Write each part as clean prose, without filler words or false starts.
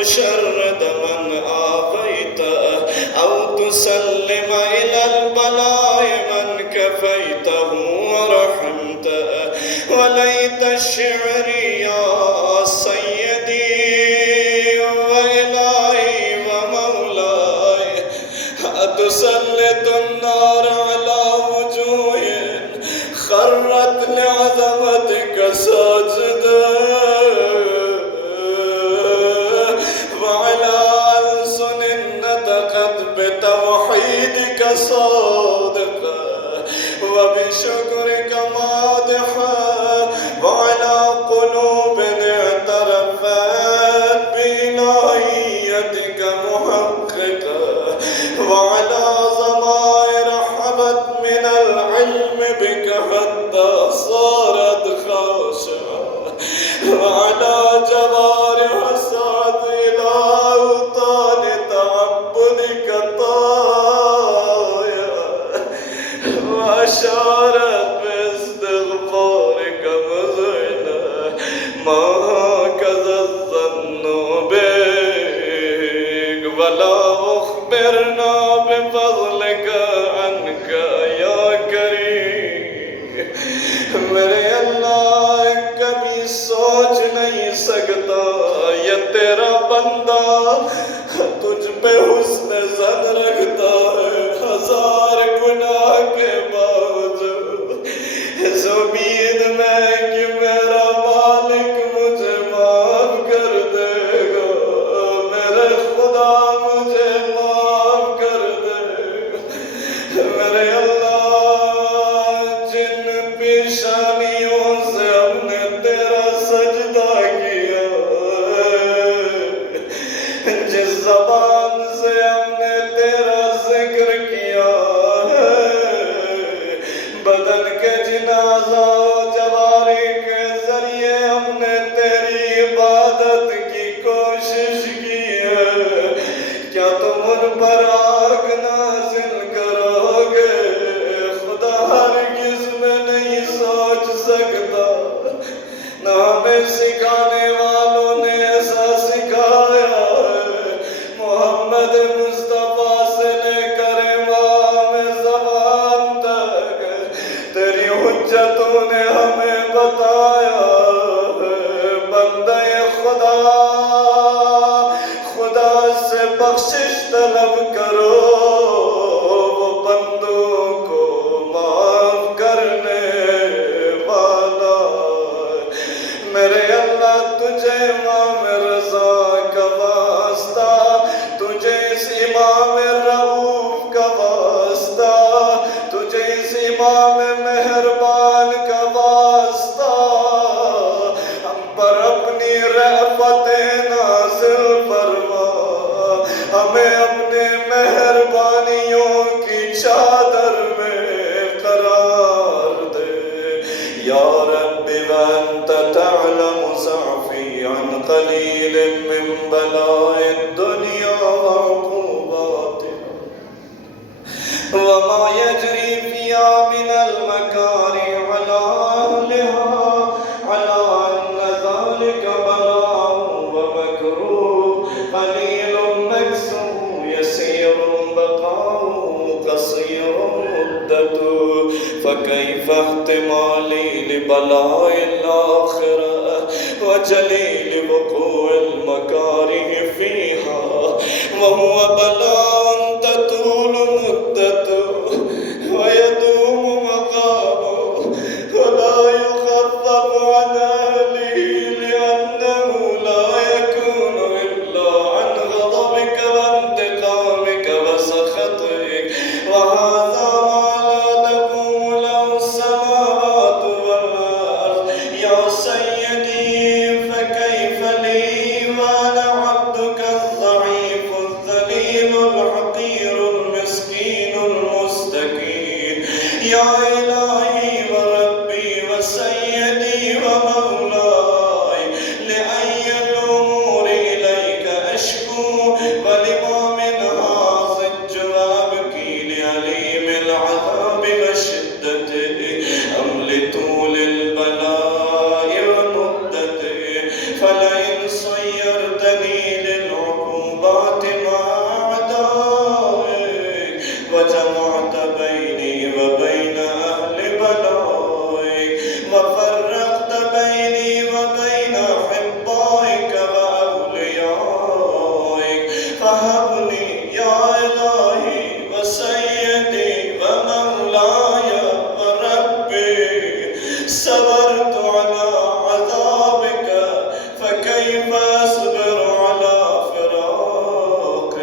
تشرد من آويته أو تسلم إلى البلاء من كفيته ورحمته. وليت الشعر يا سيدي وإلهي ومولاي أتسلط النار على وجوه خرت لعظمتك ساجدة وعلى ألسن نطقت بتوحيدك صادقة وبشكرك مادحة وعلى قلوب اعترفت بإلهيتك محققة وعلى ضمائر حبت من العلم بك حتى صارت خاشعة وعلى جوارح سعت إلى أوطان تعبدك طايرة وأشارت باستغفارك مذعنة. ما هكذا الظن بك ولا أخبرنا بفضلك عنك يا كريم. मेरे अल्लाह कभी सोच नहीं सकता ये तेरा बंदा तुझ पे हुस्न ज़न रखता है हजार गुनाह के बावजूद इस उम्मीद में कि मेरा मालिक मुझे माफ कर देगा, मेरे खुदा मुझे माफ कर देगा। मेरे जिन पेशानियों से हमने तेरा सजदा किया, जिस ज़बान से हमने तेरा जिक्र किया है, बदन के जिनाज़ा जवारी के जरिए हमने तेरी इबादत की कोशिश की है, क्या तुम उन पर आग नाज़िल करोगे? खुदा हरगिज़ में नहीं सोच सकता, न हमें सिखाने वालों ने ऐसा सिखाया है। मोहम्मद मुस्तफा से लेकर इमाम ज़मान तक तेरी हुज्जतों ने हमें बताया है। बंदे खुदा, खुदा से बख्शिश तलब करो, वो बंदों को माफ करने वाला। मेरे अल्लाह तुझे इमाम रज़ा का वास्ता, तुझे इस इमाम रऊफ का वास्ता, तुझे इस इमाम मेहरबान का वास्ता, हम पर अपनी रहमतें नाज़िल फरमा, हमें अपने मेहरबानियों की चादर में करार दे। या रब्बी वअन्त तअलम ज़अफ़ी अन क़लील मिन बलाइ दुनिया व उक़ूबातिहा वमा यजरी फ़िहा मिनल मकारी अला अहलिहा अला अन्न ज़ालिका बलाउ व मकरूह क़लीलुन मक़सूर यसीरुन बक़ाउ क़सीरुन मुद्दतु फ़कैफ़ इह्तिमाली लिबलाइल आख़िरह व जलील वक़ूइल मकारिह फ़ीहा व हुवा बलाउन ततूल मुद्दतुहु व यदूमु मक़ामुहु व ला युख़फ़फ़ु अन अहलिही लिअन्नहु ला यकूनु इल्ला अन ग़ज़बिक व इंतिक़ामिक व सख़तिक व हाज़ा मा ला तक़ूमु लहु अस्समावातु वल अर्ज़ या सय्यदी फ़कैफ़ فهبني يا إلهي وسيدي ومولاي وربي صبرت على عذابك فكيف أصبر على فراقك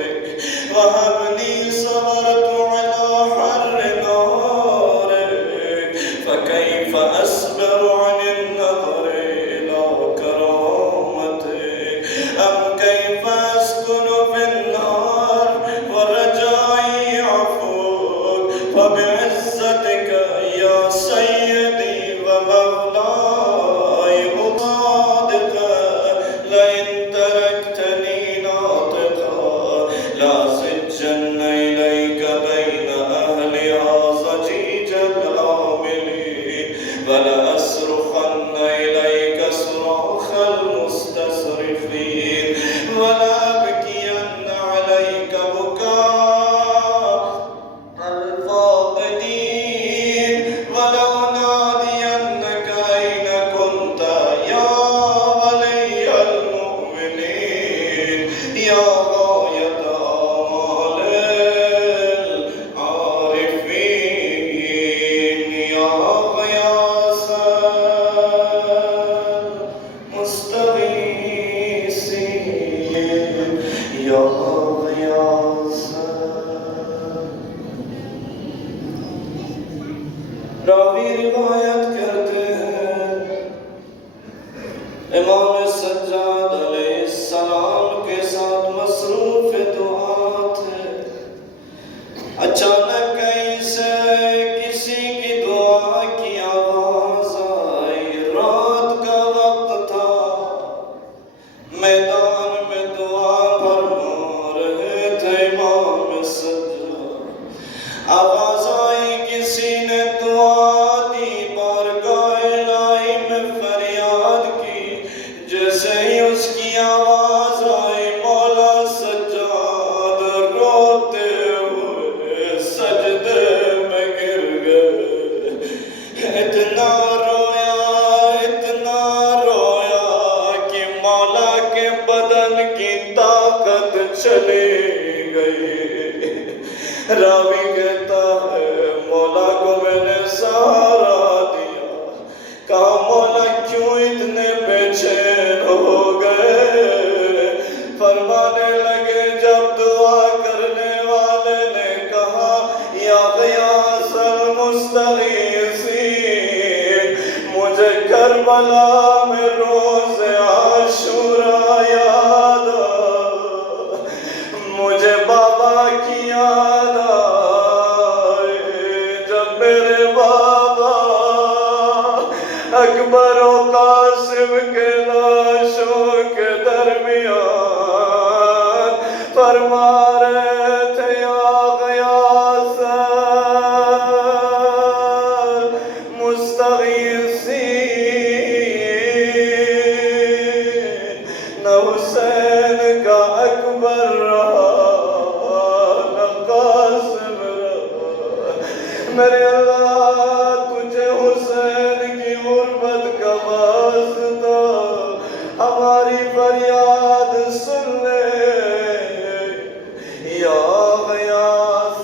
وهبني صبرت على حر نارك فكيف أصبر عن النظر إلى كرامتك أم كيف أسكن في النار ورجائي عفوك فبعزتك يا سيدي ومولاي أصادقا لئن تركتني ناطقا لأسجن إليك بين أهلها ضجيج العاملين ولأصرخن إليك صراخ المستصرخين ولأبكين عليك بكاء الفاقدين ولأنادينك أين كنت يا ولي المؤمنين يا غاية آمال العارفين يا غياث المستغيثين يا غياث. راوی روایت کرتے ہیں امام سجاد علیہ السلام کے ساتھ مصروف دعا تھے. اچانک کہیں سے کسی کی دعا کی آواز آئی. رات کا وقت تھا, میدان میں دعا فرما رہے تھے امام سجاد. آواز آئی کسی نے دعا دی, بارگاہ الہی میں فریاد کی. جیسے ہی اس کی آواز آئی مولا سجاد روتے ہوئے سجدے میں گر گئے. اتنا رویا کہ مولا کے بدن کی طاقت چلی گئی. راوی کہتا ہے مولا کو میں نے سہارا دیا. کہا مولا کیوں اتنے بے چین ہو گئے. فرمانے لگے جب دعا کرنے والے نے کہا یا غیاث المستغیثین, مجھے کربلا میں روز عاشورا یاد آیا. مجھے بابا کی یاد آئی جب میرے بابا اکبر و قاسم کے لاشوں کے درمیان فرما رہے تھے یا غیاث مستغیثین. نہ حسین کا اکبر رہا نہ قاسم رہا. میرے اللہ تجھے حسین کی غربت کا واسطہ ہماری فریاد سن لے. یا غیاث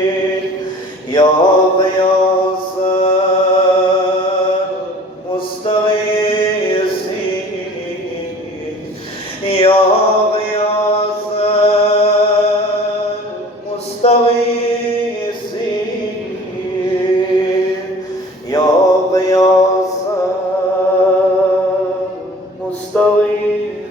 المستغیثین یا غیاث المستغیثین یا غیاث المستغیثین یا غیاث المستغیثین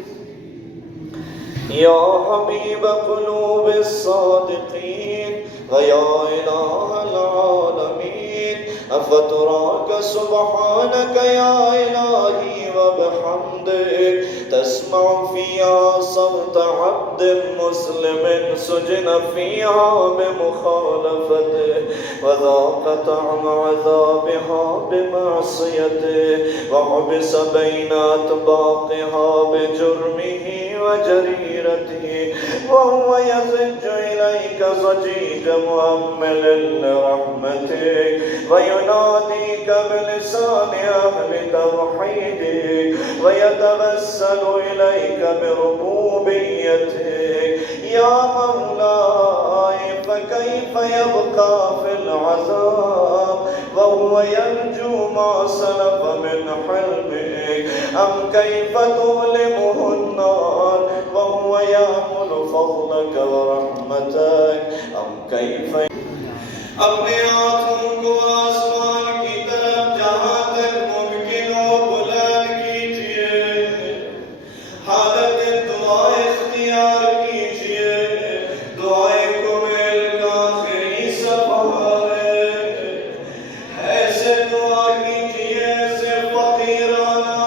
یا حبیب قلوب الصادقین ویا الہ العالمین. افتراک سبحانک یا الہی وبحمدك تسمع فيها صوت عبد مسلم سجن فيها بمخالفته وذاق طعم عذابها بمعصيته وحبس بين أطباقها بجرمه وجريرته وهو يزج إليك ضجيج مؤمل لرحمتك ويناديك بلسان أهل توحيدك ويتوسل إليك بربوبيتك يا مولاي فكيف يبقى في العذاب وهو يرجو ما سلف من حلمك أم كيف تظلمه النار وهو يأمل فضلك ورحمتك أم كيف अपने हाथों को आसमान की तरफ जहां तक मुमकिन हो बुलंद कीजिए हालत दुआ इख्तियार कीजिए दुआए कुमेल का आखिरी सफा है ऐसे दुआ कीजिए ऐसे फकीराना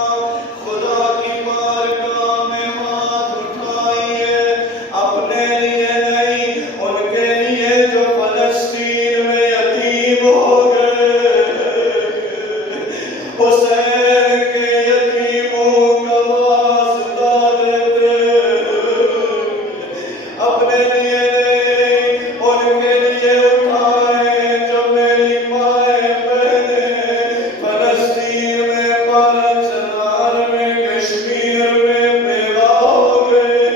खुदा की बारगाह में हाथ उठाइए अपने लिए नहीं उनके लिए जो फलस्तीन में यतीम हो गए हुसैन के यतीमों का वास्ता देते अपने लिए नहीं उनके लिए उठाए जो मेरी माए बहने फलस्तीन में पालचनार में कश्मीर में बेवा हो गए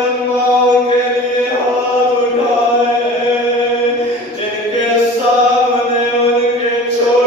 उन माओं के लिए हाथ उठाए जिनके सामने उनके छोटे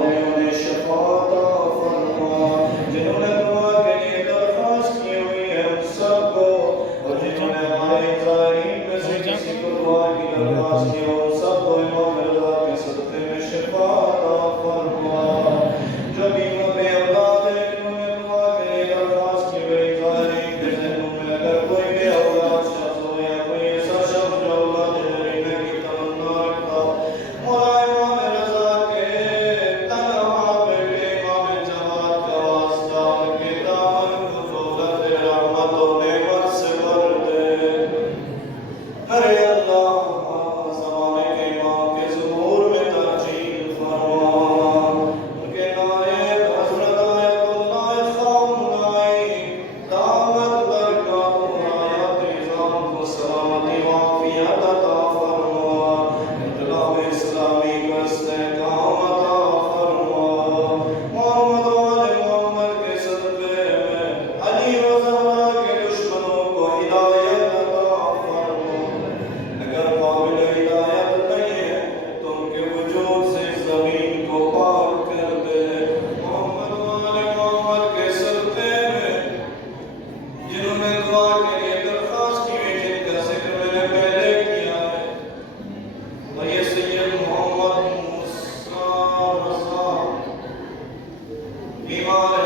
और उन्हें शफाअत फरमा। जिन्होंने दुआ के लिए दरख्वास्त की हुई है उन सबको, और जिन्होंने हमारे ज़ाहिरीन में से किसी को दुआ की दरख्वास्त की हो उन सबको इमाम रज़ा के सदक़े में शफाअत फरमा। जो बीमार बेऔलाद हैं जिन्होंने दुआ के लिए दरख्वास्त की हुई ज़ाहिरीन के ज़हनों में अगर कोई बेऔलाद शख्स हो या कोई ऐसा शख्स जो औलाद नरीना की तमन्ना रखता हो, मौला इमाम रज़ा के तन्हा बेटे इमाम जमात का वास्ता उनके दामन को दौलत रहमत और नेमत से भर दे। अरे अल्लाह ज़माने के इमाम के ज़ुहूर में ताजील फरमा। उनके नायब हज़रत आयतुल्लाह ख़ामनाई दामत बरकातुहा हयात निज़ाम को सलामती व आफ़ियत अता फरमा। इत्लाफ़ इस्लामी को इस्तेहकाम अता फरमा। मोहम्मद व आले मोहम्मद के सदक़े में अली व ज़हरा के दुश्मनों को हिदायत अता फरमा। अगर काबिल हिदायत नहीं है तो उनके वजूद से ज़मीन को पाक कर दे। मोहम्मद व आले मोहम्मद के सदक़े में जिन्होंने दुआ के लिए दरख्वास्त की हुई, जिनका ज़िक्र मैंने पहले किया है, और ये सैयद मोहम्मद मूसा रज़ा बीमार